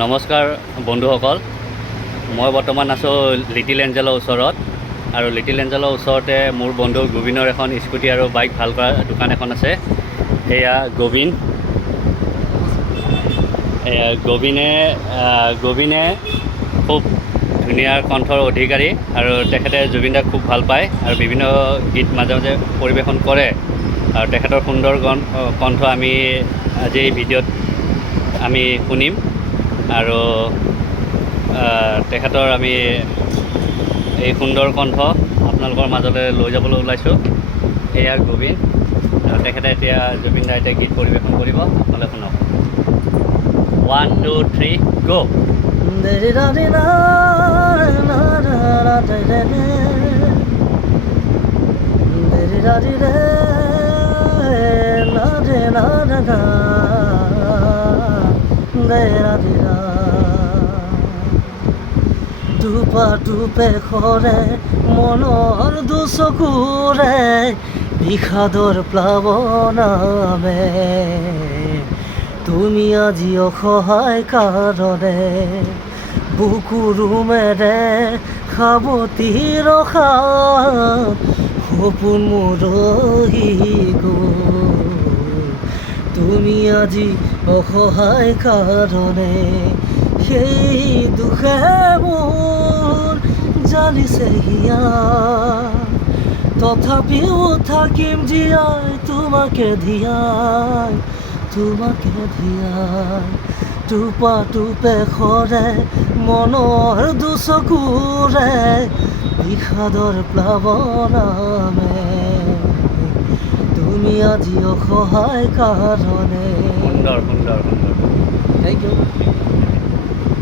নমস্কাৰ বন্ধুসকল, মই বৰ্তমান আছোঁ লিটিল এঞ্জেলৰ ওচৰত। আৰু লিটিল এঞ্জেলৰ ওচৰতে মোৰ বন্ধু গোবিনৰ এখন স্কুটি আৰু বাইক ভাল কৰা দোকান এখন আছে। এয়া গোবিন। গোবিনে খুব ধুনীয়া কণ্ঠৰ অধিকাৰী আৰু তেখেতে জুবিন দাক খুব ভাল পায় আৰু বিভিন্ন গীত মাজে মাজে পৰিৱেশন কৰে। আৰু তেখেতৰ সুন্দৰ কণ্ঠ আমি আজি এই ভিডিঅ'ত আমি শুনিম আৰু তেখেতৰ আমি এই সুন্দৰ কণ্ঠ আপোনালোকৰ মাজলৈ লৈ যাবলৈ ওলাইছোঁ। এয়া গোবিন আৰু তেখেতে এতিয়া জুবিন দাই এতিয়া গীত পৰিৱেশন কৰিব। আপোনালোকে শুনক। 1 2 3 গো। টুপা টুপে সৰে মনৰ দুচকুৰে বিষাদৰ প্লাৱনামে তুমি আজি অসহায় কাৰণে বুকুৰুমেৰে সাৱতি ৰখা সপোন মোৰ ৰহি গ'ল। তুমি আজি অসহায় কাৰণে সেই দুখে মোৰ জালিছে হিয়া, তথাপিও থাকিম জীয়াই তোমাকে ধিয়াই। টুপা টুপে সৰে মনৰ দুচকুৰে বিষাদৰ প্লাৱনামে তুমি আজি অসহায় কাৰণে। সুন্দৰ সুন্দৰ সুন্দৰ। Thank U.